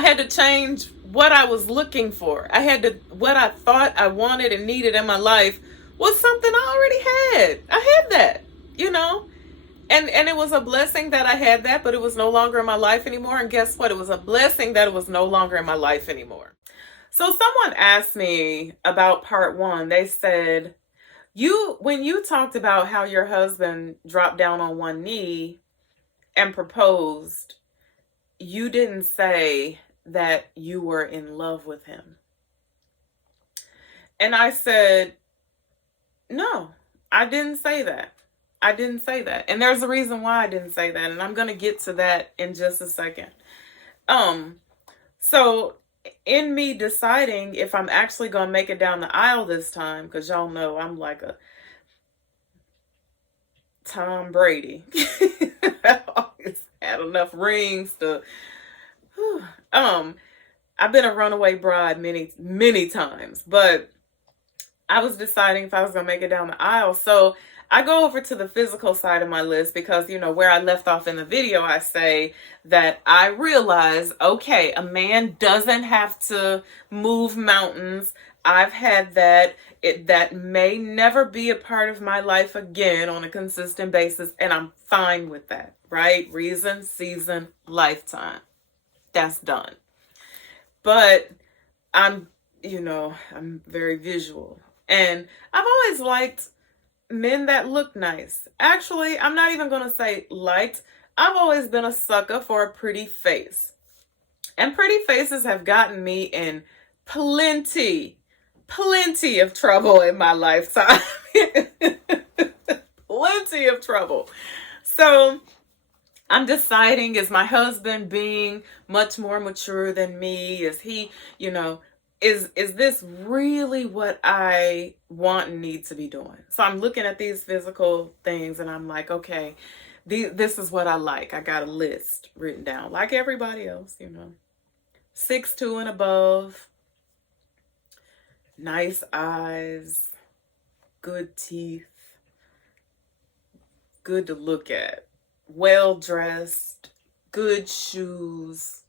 I had to change what I was looking for. What I thought I wanted and needed in my life was something I already had. I had that, you know? And it was a blessing that I had that, but it was no longer in my life anymore. And guess what? It was a blessing that it was no longer in my life anymore. So someone asked me about part one. They said, when you talked about how your husband dropped down on one knee and proposed, you didn't say that you were in love with him. And I said, no, I didn't say that. I didn't say that. And there's a reason why I didn't say that. And I'm going to get to that in just a second. So in me deciding if I'm actually going to make it down the aisle this time, because y'all know I'm like a Tom Brady. I always had enough rings to... I've been a runaway bride many, many times, but I was deciding if I was going to make it down the aisle. So I go over to the physical side of my list because, where I left off in the video, I say that I realize, okay, a man doesn't have to move mountains. I've had that. That may never be a part of my life again on a consistent basis, and I'm fine with that, right? Reason, season, lifetime. That's done. But I'm very visual. And I've always liked men that look nice. Actually, I'm not even going to say liked. I've always been a sucker for a pretty face. And pretty faces have gotten me in plenty of trouble in my lifetime. Plenty of trouble. So I'm deciding, is my husband being much more mature than me? Is he, is this really what I want and need to be doing? So I'm looking at these physical things and I'm like, okay, this is what I like. I got a list written down like everybody else, 6'2" and above, nice eyes, good teeth, good to look at, well-dressed, good shoes,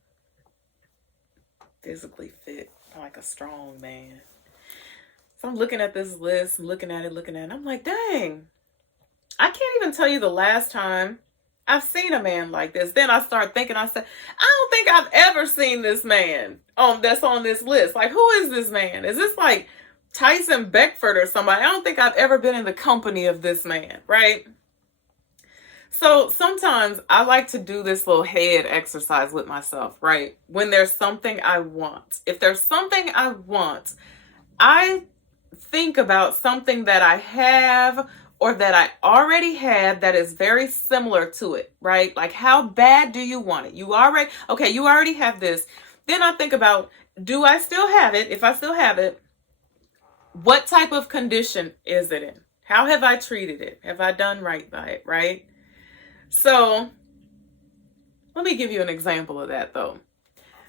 physically fit, like a strong man. So I'm looking at this list, looking at it. I'm like, dang, I can't even tell you the last time I've seen a man like this. Then I start thinking, I said, I don't think I've ever seen this man that's on this list. Like, who is this man? Is this like Tyson Beckford or somebody? I don't think I've ever been in the company of this man, right? So sometimes I like to do this little head exercise with myself, right? When there's something I want. If there's something I want, I think about something that I have or that I already had that is very similar to it, right? Like, how bad do you want it? You already have this. Then I think about, do I still have it? If I still have it, what type of condition is it in? How have I treated it? Have I done right by it, right? So let me give you an example of that though.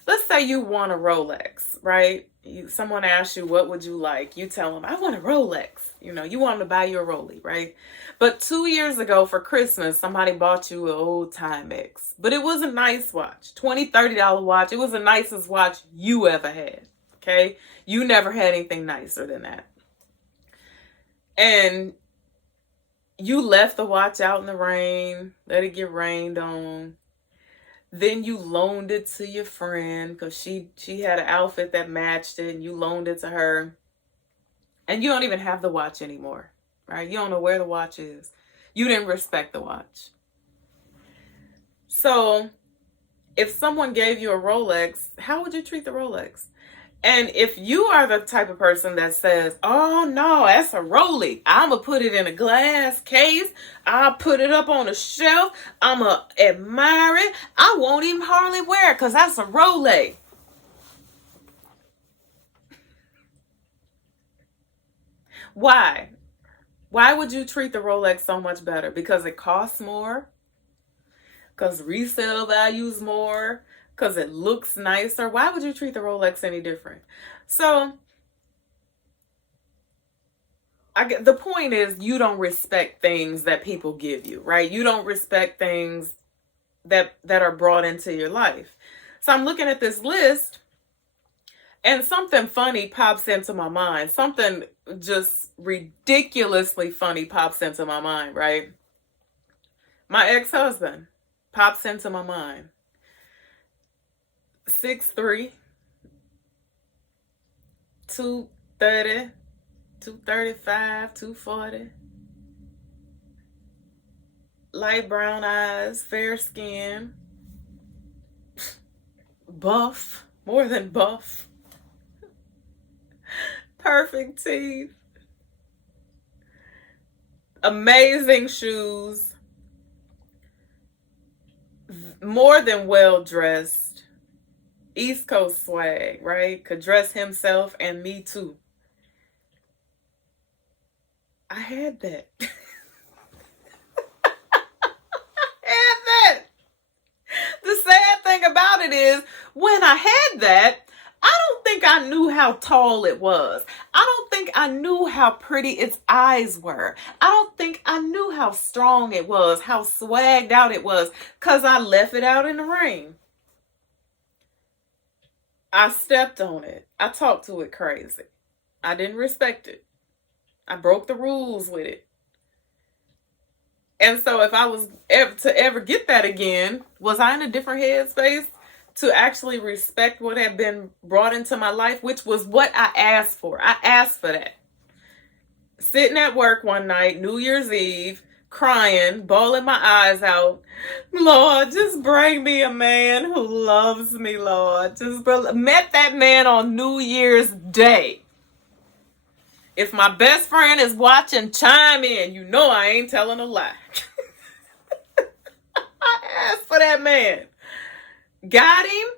Let's say you want a Rolex, right? Someone asks you, what would you like? You tell them, I want a Rolex. You want them to buy you a Rolex, right? But 2 years ago for Christmas, somebody bought you an old Timex. But it was a nice watch, $20, $30 watch. It was the nicest watch you ever had, okay? You never had anything nicer than that. And you left the watch out in the rain, let it get rained on. Then you loaned it to your friend because she had an outfit that matched it and you loaned it to her. And you don't even have the watch anymore, right? You don't know where the watch is. You didn't respect the watch. So if someone gave you a Rolex, how would you treat the Rolex? And if you are the type of person that says, oh no, that's a Rolex, I'm going to put it in a glass case, I'll put it up on a shelf, I'm going to admire it, I won't even hardly wear it because that's a Rolex. Why? Why would you treat the Rolex so much better? Because it costs more? Because resale value's more? Because it looks nicer? Why would you treat the Rolex any different? So the point is, you don't respect things that people give you, right? You don't respect things that are brought into your life. So I'm looking at this list and something funny pops into my mind. Something just ridiculously funny pops into my mind, right? My ex-husband pops into my mind. 6'3", 230, 235, 240. Light brown eyes, fair skin, buff, more than buff. Perfect teeth. Amazing shoes. More than well dressed. East Coast swag, right? Could dress himself and me too. I had that. The sad thing about it is, when I had that, I don't think I knew how tall it was. I don't think I knew how pretty its eyes were. I don't think I knew how strong it was, how swagged out it was, because I left it out in the rain. I stepped on it. I talked to it crazy. I didn't respect it. I broke the rules with it. And so if I was to ever get that again, was I in a different headspace to actually respect what had been brought into my life, which was what I asked for. I asked for that. Sitting at work one night, New Year's Eve, crying, bawling my eyes out. Lord, just bring me a man who loves me, Lord. Just met that man on New Year's Day. If my best friend is watching, chime in. You know I ain't telling a lie. I asked for that man. Got him.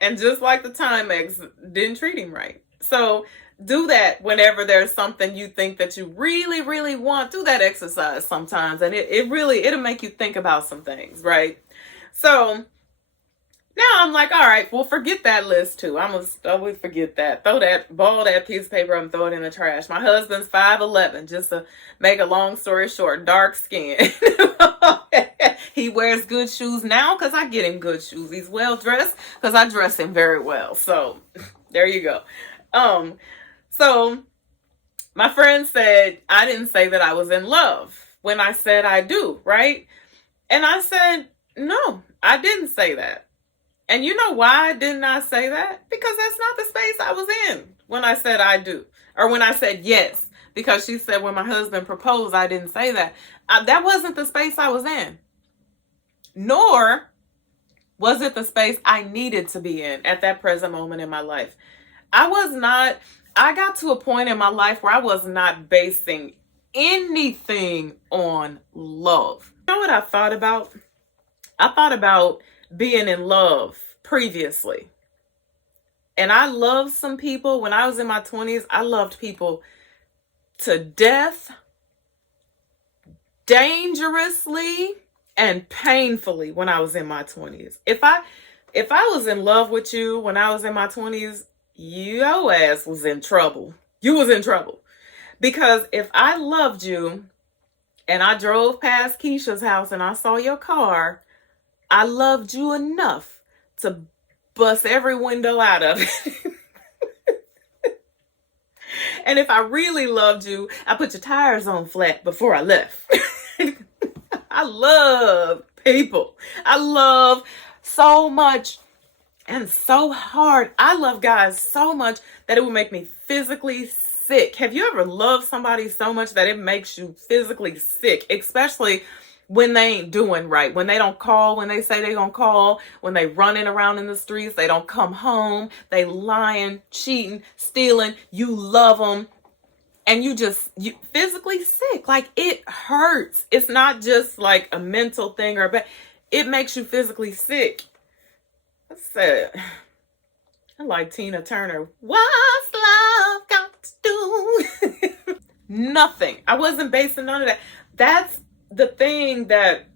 And just like the Timex, didn't treat him right. So do that whenever there's something you think that you really, really want. Do that exercise sometimes. And it'll make you think about some things, right? So now I'm like, all right, well, forget that list too. I'm going to always forget that. Ball that piece of paper up and throw it in the trash. My husband's 5'11", just to make a long story short, dark skin. He wears good shoes now because I get him good shoes. He's well dressed because I dress him very well. So there you go. So my friend said, I didn't say that I was in love when I said I do, right? And I said, no, I didn't say that. And you know why didn't I say that? Because that's not the space I was in when I said I do. Or when I said yes. Because she said when my husband proposed, I didn't say that. That wasn't the space I was in. Nor was it the space I needed to be in at that present moment in my life. I got to a point in my life where I was not basing anything on love. You know what I thought about? I thought about being in love previously. And I loved some people when I was in my 20s. I loved people to death, dangerously, and painfully when I was in my 20s. If I was in love with you when I was in my 20s, your ass was in trouble. You was in trouble. Because if I loved you and I drove past Keisha's house and I saw your car, I loved you enough to bust every window out of it. And if I really loved you, I put your tires on flat before I left. I love people. I love so much and so hard. I love guys so much that it would make me physically sick. Have you ever loved somebody so much that it makes you physically sick? Especially when they ain't doing right, when they don't call, when they say they gonna call, when they running around in the streets, they don't come home, they lying, cheating, stealing, you love them, and you physically sick. Like, it hurts. It's not just like a mental thing but it makes you physically sick. I said, I like Tina Turner. What's love got to do? Nothing. I wasn't basing none of that. That's the thing that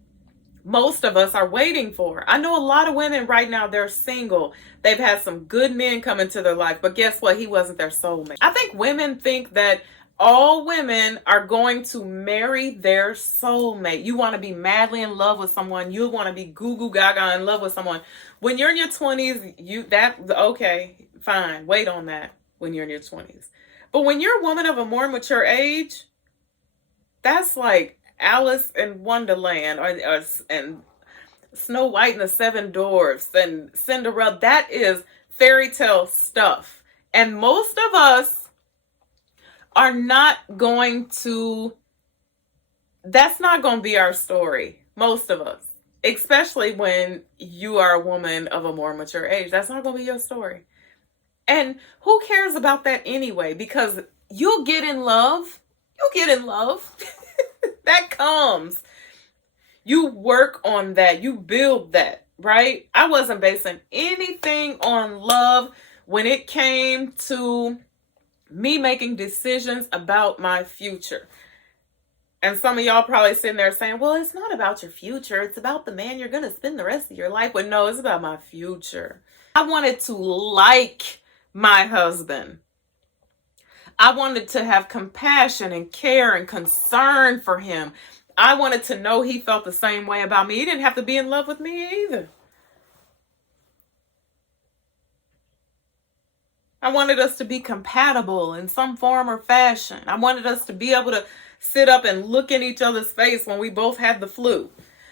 most of us are waiting for. I know a lot of women right now, they're single. They've had some good men come into their life, but guess what? He wasn't their soulmate. I think women think that all women are going to marry their soulmate. You want to be madly in love with someone. You want to be goo goo gaga in love with someone. When you're in your 20s, okay, fine. Wait on that when you're in your 20s. But when you're a woman of a more mature age, that's like Alice in Wonderland and Snow White and the Seven Dwarfs and Cinderella. That is fairy tale stuff. And most of us are not going to, that's not going to be our story. Most of us, especially when you are a woman of a more mature age, that's not going to be your story. And who cares about that anyway? Because you'll get in love. You'll get in love. That comes. You work on that. You build that, right? I wasn't basing anything on love when it came to me making decisions about my future. And some of y'all probably sitting there saying, well, it's not about your future. It's about the man you're going to spend the rest of your life with. No, it's about my future. I wanted to like my husband. I wanted to have compassion and care and concern for him. I wanted to know he felt the same way about me. He didn't have to be in love with me either. I wanted us to be compatible in some form or fashion. I wanted us to be able to sit up and look in each other's face when we both had the flu.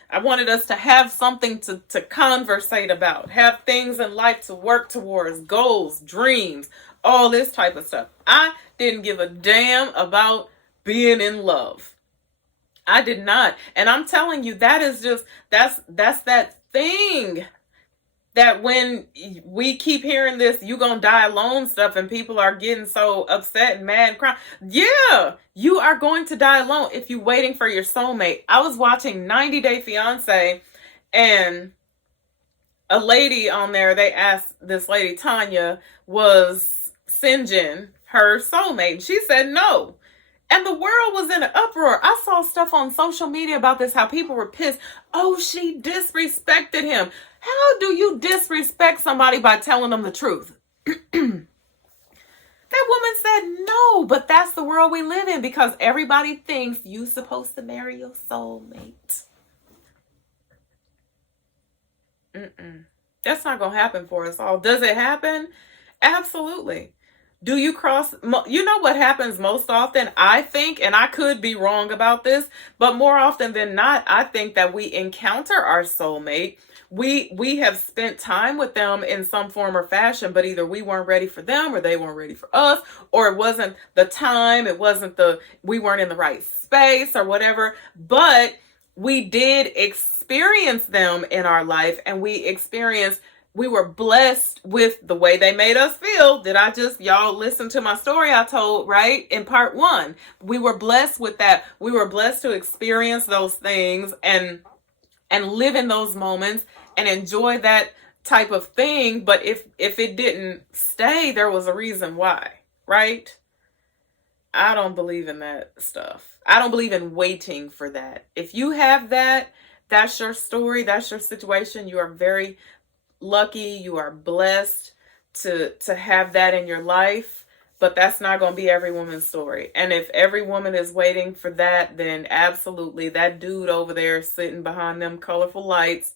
I wanted us to have something to conversate about, have things in life to work towards, goals, dreams, all this type of stuff. I didn't give a damn about being in love. I did not. And I'm telling you, that is just, that's that thing that when we keep hearing this, you gonna die alone stuff and people are getting so upset and mad and crying. Yeah, you are going to die alone if you're waiting for your soulmate. I was watching 90 Day Fiance and a lady on there, they asked this lady, Tanya, was Sinjin her soulmate? And she said no. And the world was in an uproar. I saw stuff on social media about this, how people were pissed. Oh, she disrespected him. How do you disrespect somebody by telling them the truth? That woman said no, but that's the world we live in because everybody thinks you're supposed to marry your soulmate. That's not going to happen for us all. Does it happen? Absolutely. Do you cross? You know what happens most often, I think, and I could be wrong about this, but more often than not, I think that we encounter our soulmate. We have spent time with them in some form or fashion, but either we weren't ready for them or they weren't ready for us, or it wasn't the time, we weren't in the right space or whatever, but we did experience them in our life and we were blessed with the way they made us feel. Y'all listen to my story I told, right? In part 1, we were blessed with that. We were blessed to experience those things and live in those moments and enjoy that type of thing. But if it didn't stay, there was a reason why, right? I don't believe in that stuff. I don't believe in waiting for that. If you have that, that's your story, that's your situation. You are very lucky, you are blessed to have that in your life, but that's not going to be every woman's story. And if every woman is waiting for that, then absolutely that dude over there sitting behind them colorful lights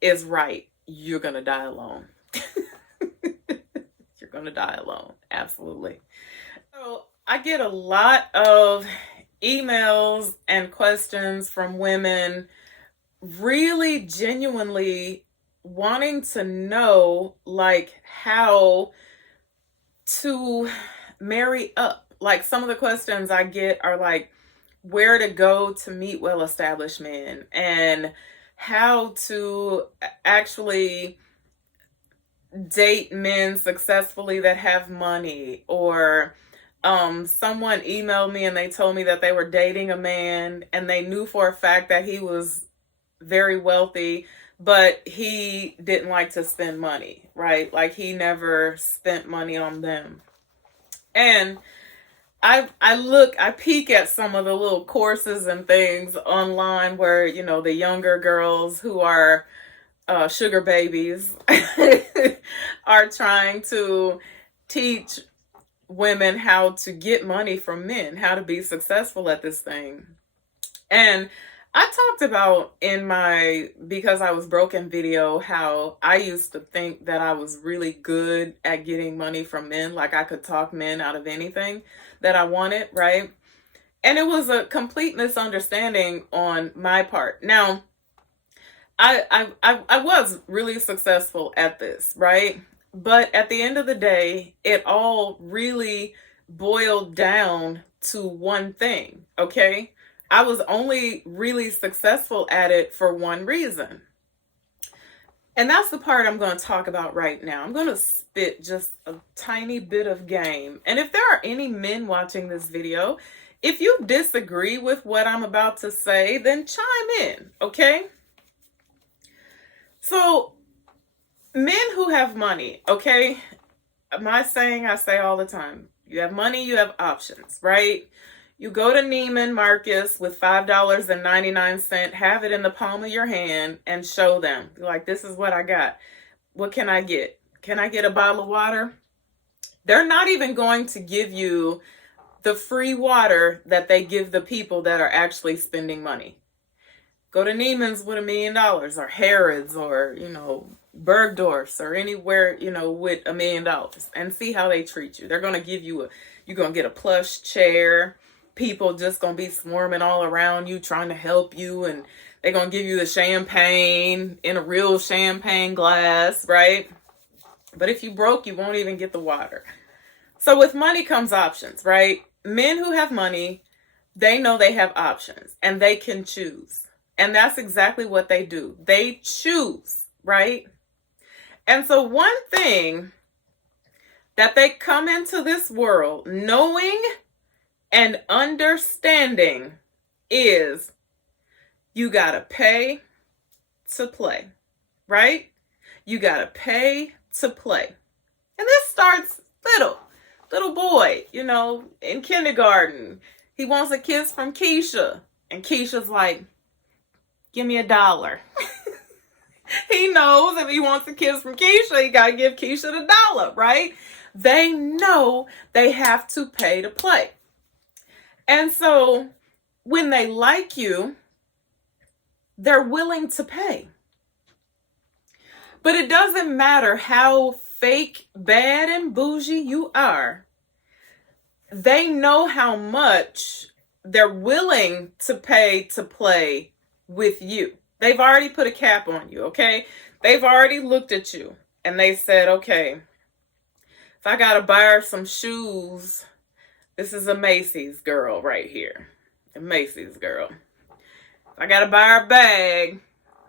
is right. You're going to die alone. You're going to die alone. Absolutely. So I get a lot of emails and questions from women really genuinely wanting to know like how to marry up. Like some of the questions I get are like where to go to meet well-established men and how to actually date men successfully that have money, or someone emailed me and they told me that they were dating a man and they knew for a fact that he was very wealthy, but he didn't like to spend money, right? Like he never spent money on them. And I peek at some of the little courses and things online where, you know, the younger girls who are sugar babies are trying to teach women how to get money from men, how to be successful at this thing. And I talked about in my Because I Was Broken video how I used to think that I was really good at getting money from men, like I could talk men out of anything that I wanted, right? And it was a complete misunderstanding on my part. Now, I was really successful at this, right? But at the end of the day, it all really boiled down to one thing, okay? I was only really successful at it for one reason. And that's the part I'm going to talk about right now. I'm going to spit just a tiny bit of game. And if there are any men watching this video, if you disagree with what I'm about to say, then chime in, okay? So, men who have money, okay? My saying I say all the time, you have money, you have options, right? You go to Neiman Marcus with $5.99, have it in the palm of your hand and show them. Be like, this is what I got. What can I get? Can I get a bottle of water? They're not even going to give you the free water that they give the people that are actually spending money. Go to Neiman's with $1 million, or Harrods, or, Bergdorf's, or anywhere, with $1 million, and see how they treat you. They're going to give you you're going to get a plush chair. People just going to be swarming all around you, trying to help you. And they're going to give you the champagne in a real champagne glass, right? But if you broke, you won't even get the water. So with money comes options, right? Men who have money, they know they have options and they can choose. And that's exactly what they do. They choose, right? And so one thing that they come into this world knowing and understanding is you got to pay to play, right? You got to pay to play. And this starts little boy, in kindergarten. He wants a kiss from Keisha. And Keisha's like, give me $1. He knows if he wants a kiss from Keisha, he got to give Keisha the $1, right? They know they have to pay to play. And so when they like you, they're willing to pay. But it doesn't matter how fake, bad, and bougie you are. They know how much they're willing to pay to play with you. They've already put a cap on you, okay? They've already looked at you and they said, okay, if I got to buy her some shoes, this is a Macy's girl right here. A Macy's girl. If I got to buy her a bag,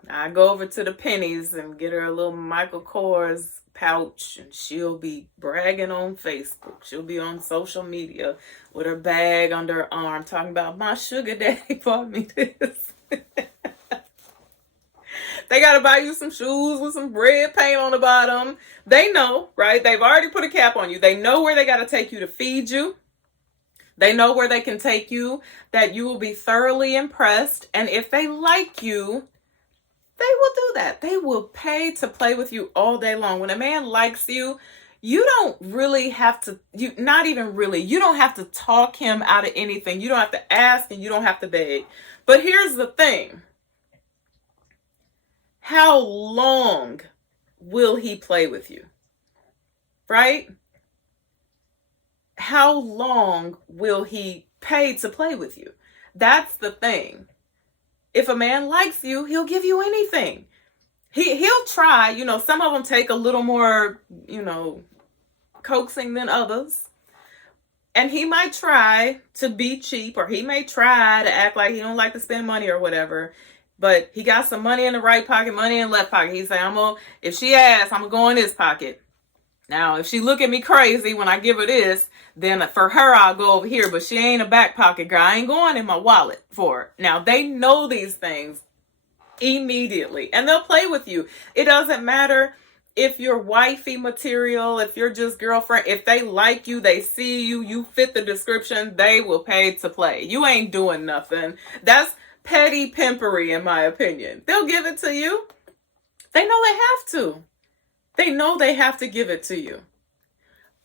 I go over to the Pennies and get her a little Michael Kors pouch, and she'll be bragging on Facebook. She'll be on social media with her bag under her arm talking about, my sugar daddy bought me this. They got to buy you some shoes with some red paint on the bottom. They know, right? They've already put a cap on you. They know where they got to take you to feed you. They know where they can take you, that you will be thoroughly impressed. And if they like you, they will do that. They will pay to play with you all day long. When a man likes you, you don't really have to, you don't have to talk him out of anything. You don't have to ask and you don't have to beg. But here's the thing. How long will he play with you? Right? How long will he pay to play with you? That's the thing. If a man likes you, he'll give you anything. He'll try, some of them take a little more, coaxing than others. And he might try to be cheap, or he may try to act like he don't like to spend money or whatever. But he got some money in the right pocket, money in the left pocket. He say, if she asks, I'm going to go in this pocket. Now, if she look at me crazy when I give her this, then for her, I'll go over here. But she ain't a back pocket girl. I ain't going in my wallet for her. Now, they know these things immediately. And they'll play with you. It doesn't matter if you're wifey material, if you're just girlfriend. If they like you, they see you, you fit the description, they will pay to play. You ain't doing nothing. That's petty pimpery, in my opinion. They'll give it to you. They know they have to. They know they have to give it to you.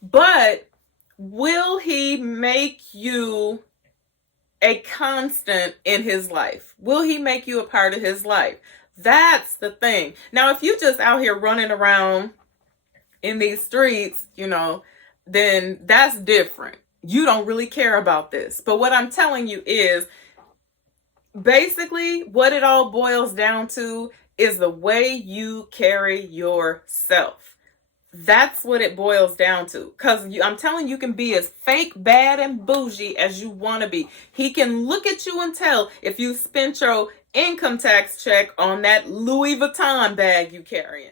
But Will he make you a constant in his life? Will he make you a part of his life? That's the thing. Now, if you just out here running around in these streets, then that's different. You don't really care about this. But what I'm telling you is basically what it all boils down to is the way you carry yourself. That's what it boils down to. Because I'm telling you, you can be as fake, bad, and bougie as you want to be. He can look at you and tell if you spent your income tax check on that Louis Vuitton bag you carrying.